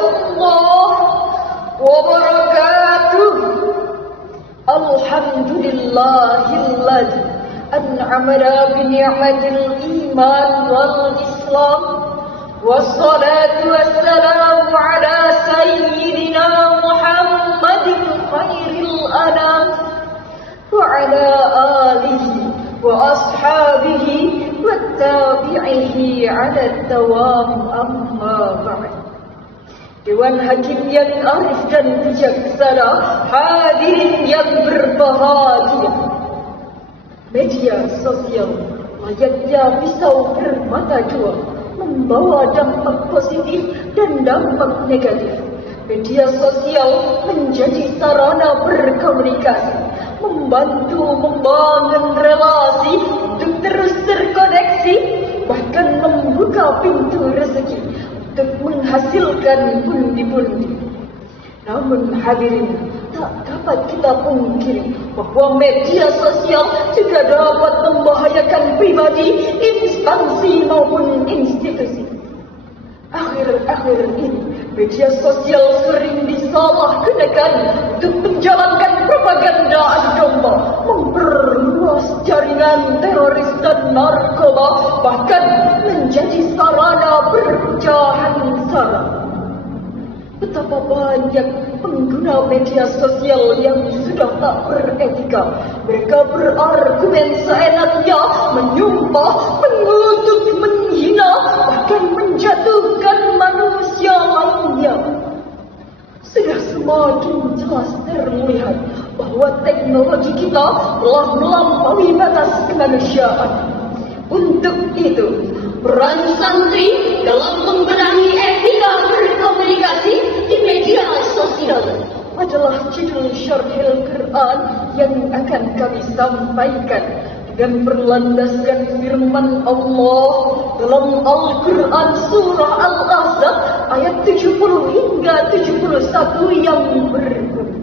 الله وبركاته. الحمد لله الذي أنعمنا بنعمة الإيمان والإسلام، والصلاة والسلام على سيدنا محمد خير الأنام وعلى آله وأصحابه واتباعه على الدوام. أما بعد. Dewan Hakim yang arif dan bijaksana, hadirin yang berbahagia. Media sosial layaknya pisau bermata dua, membawa dampak positif dan dampak negatif. Media sosial menjadi sarana berkomunikasi, membantu membangun relasi untuk terus terkoneksi, bahkan membuka pintu rezeki untuk menghasilkan pundi-pundi. Namun hadirin, tak dapat kita pungkiri bahwa media sosial juga dapat membahayakan pribadi, instansi maupun institusi. Akhir-akhir ini, media sosial sering disalahgunakan untuk menjalankan propaganda adu domba, memperluas jaringan teroris dan narkoba, bahkan menjadi sarana perpecahan sara. Betapa banyak pengguna media sosial yang sudah tak beretika. Mereka berargumen seenaknya, menyumpah, mengutuk, menghina, bahkan menjatuhkan manusia lainnya. Sudah semakin jelas terlihat bahwa teknologi kita telah melampaui batas kemanusiaan. Untuk itu, peran santri dalam membenahi etika berkomunikasi di media sosial adalah judul Syarhil Quran yang akan kami sampaikan dengan berlandaskan firman Allah dalam Al-Quran surah Al-Ahzab ayat 70 hingga 71 yang berikut.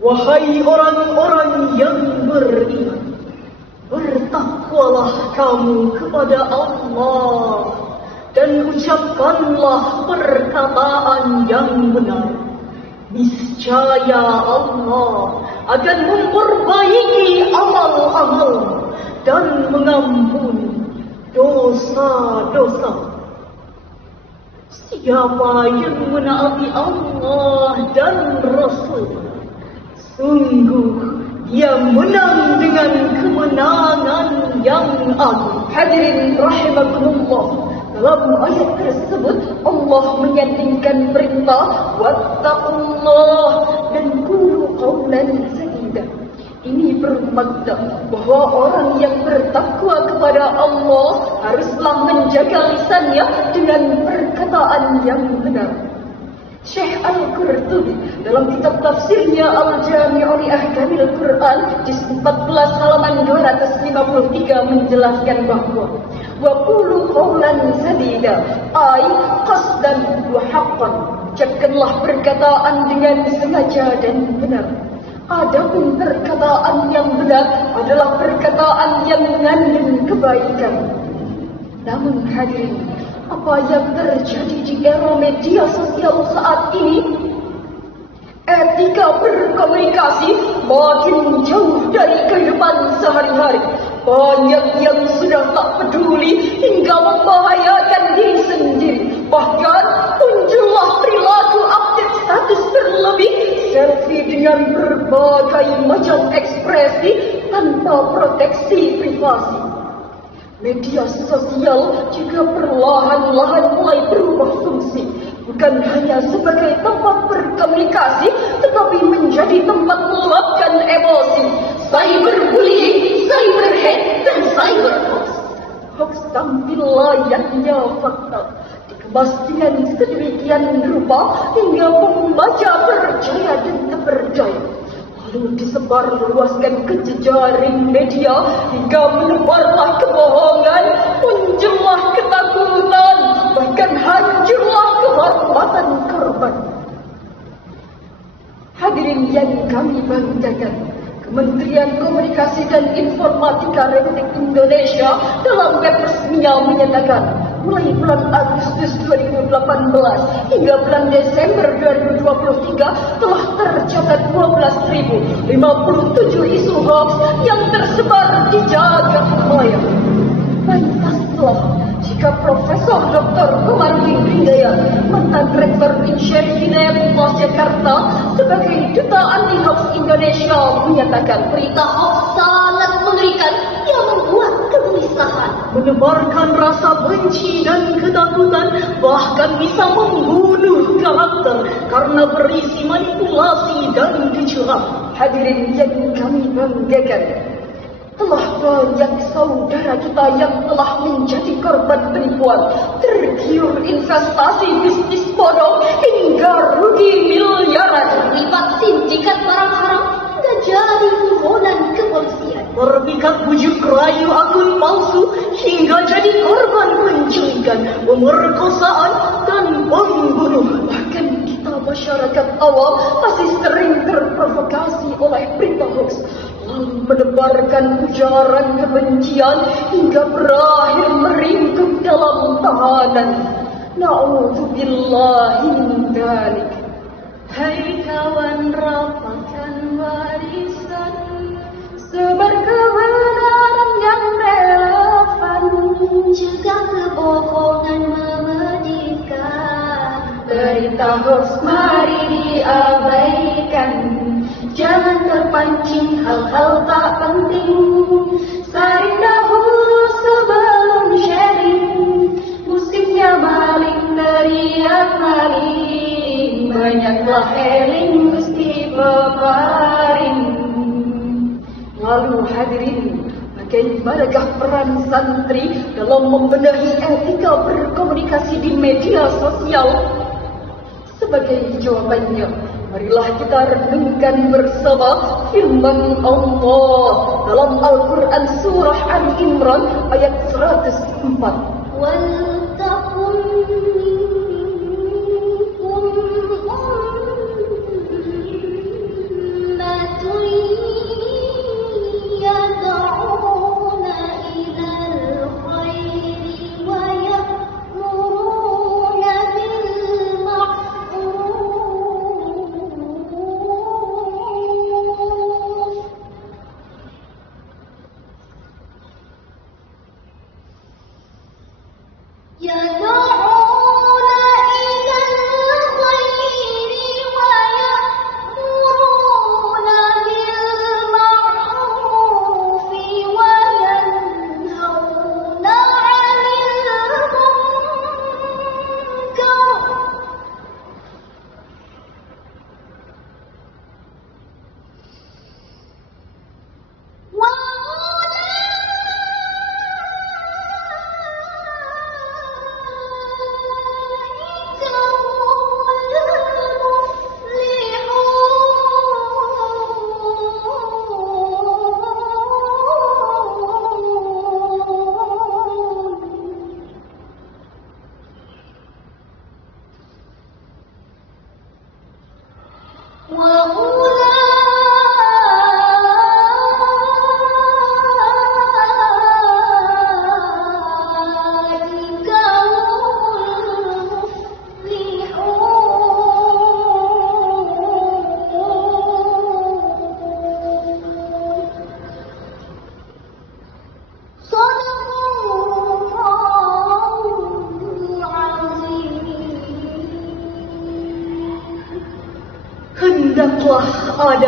Wahai orang-orang yang beriman, bertakwalah kamu kepada Allah dan ucapkanlah perkataan yang benar. Niscaya Allah akan memperbaiki amal-amal dan mengampuni dosa-dosa. Siapa yang menaati Allah dan Rasul, sungguh Ia menang dengan kemenangan yang agung. Hadirin rahimakumullah, dalam ayat tersebut Allah menyandingkan perintah wattaqullah dan qulu qawlan sadida. Ini bermakna bahwa orang yang bertakwa kepada Allah haruslah menjaga lisannya dengan perkataan yang benar. Syekh Al-Qurtubi dalam kitab tafsirnya Al-Jami'u li Ahkamil Quran juz 14 halaman 253 menjelaskan bahwa wa qulu qawlan sadida ay qasdan wa haqqan, ucapkanlah perkataan dengan sengaja dan benar. Adapun perkataan yang benar adalah perkataan yang mengandung kebaikan. Namun hadirin, apa yang terjadi di era media sosial saat ini? Etika berkomunikasi makin jauh dari kehidupan sehari-hari. Banyak yang sudah tak peduli hingga membahayakan diri sendiri. Bahkan muncullah perilaku update status berlebih, selfie dengan berbagai macam ekspresi tanpa proteksi privasi. Media sosial juga perlahan-lahan mulai berubah fungsi, bukan hanya sebagai tempat berkomunikasi, tetapi menjadi tempat meluapkan emosi. Cyberbullying, cyberhate, dan cyberhoax. Hoax tampil layaknya fakta, dikemas dengan sedemikian rupa hingga pembaca percaya dan terperdaya, lalu disebarluaskan ke jejaring media hingga menebarlah kebohongan, muncullah ketakutan, bahkan hancurlah kehormatan korban. Hadirin yang kami banggakan, Kementerian Komunikasi dan Informatika Republik Indonesia dalam web resminya menyatakan mulai bulan Agustus 2018 hingga bulan Desember 2023 telah tercatat 12.057 isu hoax yang tersebar di jagat maya. Pantaslah jika Profesor Dr. Komarudin Hidayat, mantan Rektor Syekh Hidayatullah Jakarta, sebagai Duta Anti Hoax Indonesia menyatakan berita hoax sangat mengerikan yang membuat kegelisahan, menebarkan rasa benci dan ketakutan, bahkan bisa membunuh karakter karena berisi manipulasi dan kecurangan. Hadirin yang kami banggakan, telah banyak saudara kita yang telah menjadi korban penipuan, tergiur investasi bisnis bodong hingga rugi miliaran, terlibat sindikat barang haram, dan jadi buronan kepolisian, berpikat bujuk rayu akun palsu hingga jadi korban penculikan, pemerkosaan, dan pembunuh. Bahkan kita masyarakat awam masih sering terprovokasi oleh berita hoax, menebarkan ujaran kebencian hingga berakhir meringkuk dalam tahanan. Na'udzubillahi min dzalik. Hai kawan, rapatkan warisan, sebar kebenaran yang relevan, cegah kebohongan memedihkan. Berita hoax mari diabaikan, jangan terpancing hal-hal tak penting. Saring dahulu sebelum sharing, musiknya maling teriak maling, banyaklah eling mesti peparing. Lalu hadirin, bagaimanakah peran santri dalam membenahi etika berkomunikasi di media sosial? Sebagai jawabannya, marilah kita renungkan bersama firman Allah dalam Al-Quran surah Ali Imran ayat 104. Waltakum minkum ummatun yad'una ilal khairi wa ya'muruna bil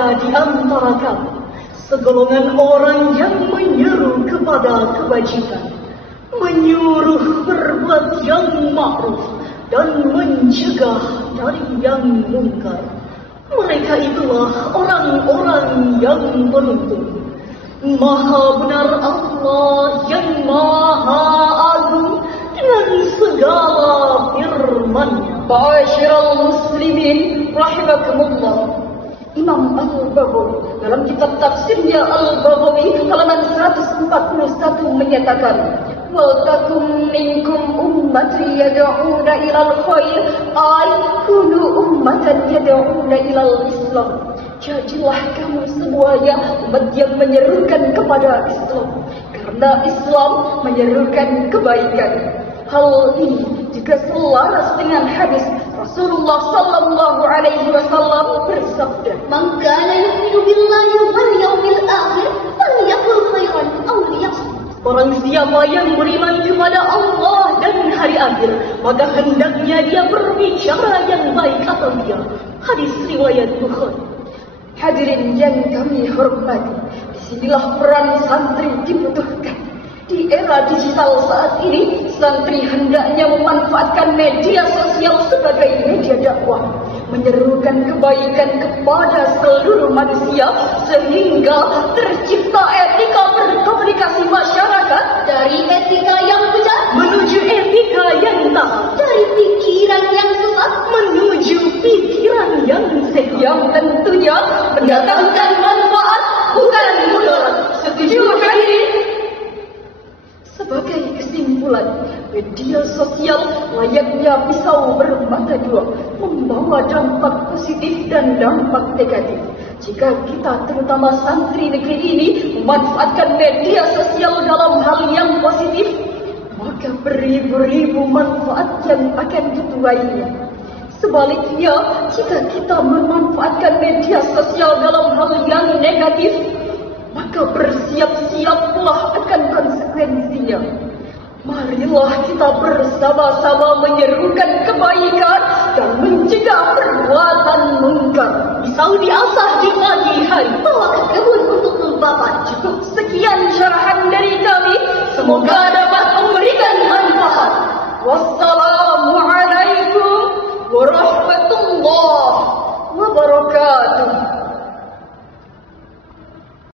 ada di antara kamu segolongan orang yang menyeru kepada kebajikan, menyuruh berbuat yang ma'ruf dan mencegah dari yang mungkar. Mereka itulah orang-orang yang beruntung. Maha benar Allah yang Maha Agung dengan segala firman-Nya. Ma'asyiral muslimin rahimakumullah. Imam Al-Baghawi dalam kitab tafsirnya Al-Baghawi halaman 141 menyatakan, "Wa takum minkum ummati yad'una ilal khair ay kullu ummatan yad'una ilal Islam." Jadilah kamu semuanya umat yang menyerukan kepada Islam, karena Islam menyerukan kebaikan. Hal ini juga selaras dengan hadis Rasulullah sallallahu alaihi wasallam bersabda, "Man kana yu'minu billahi wal yawmil akhir falyaqul khairan aw liyasmut." Barang siapa yang beriman kepada Allah dan hari akhir, maka hendaknya dia berbicara yang baik atau diam. Hadis riwayat Bukhari. Hadirin yang kami hormati, disinilah peran santri dibutuhkan. Di era digital saat ini, santri hendaknya memanfaatkan media sosial sebagai media dakwah, menyerukan kebaikan kepada seluruh manusia sehingga tercipta etika berkomunikasi masyarakat dari etika yang benar menuju etika yang taat, dari pikiran yang sesat menuju pikiran yang sehat, yang tentunya mendatangkan manfaat bukan mudarat. Setuju hadirin? Sebagai kesimpulan, media sosial layaknya pisau bermata dua, membawa dampak positif dan dampak negatif. Jika kita terutama santri negeri ini memanfaatkan media sosial dalam hal yang positif, maka beribu-ribu manfaat yang akan dituainya. Sebaliknya, jika kita memanfaatkan media sosial dalam hal yang negatif, maka bersiap-siaplah akan konsekuensinya. Marilah kita bersama-sama menyerukan kebaikan dan mencegah perbuatan mungkar. Pisau diasah di pagi hari, bawa ke kebun untuk membakar. Cukup sekian syarahan dari kami. Semoga